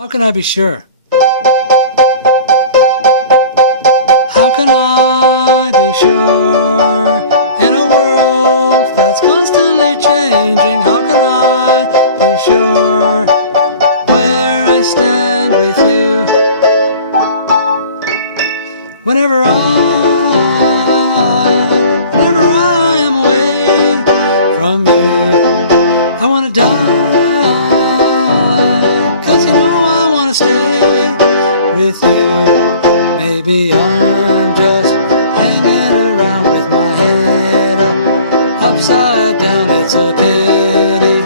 How can I be sure? How can I be sure in a world that's constantly changing? How can I be sure where I stand with you? Whenever I am away from you, I want to die. With you, maybe I'm just hanging around with my head upside down. It's a pity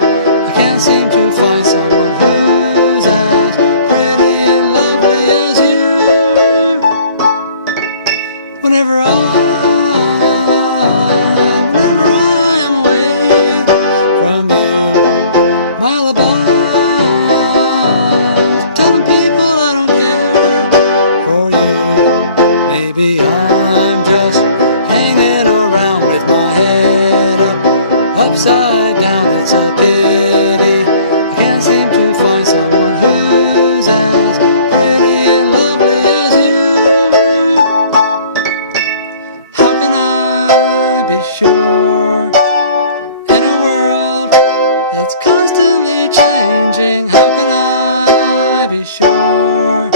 I can't seem to find someone who's as pretty and lovely as you. Whenever I am away from you, mile above, telling people I don't care. Maybe I'm just hanging around with my head upside down. It's a pity I can't seem to find someone who's as pretty and lovely as you. How can I be sure in a world that's constantly changing? How can I be sure?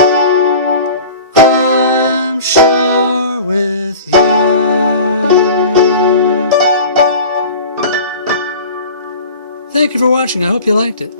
I'm sure with you. Thank you for watching. I hope you liked it.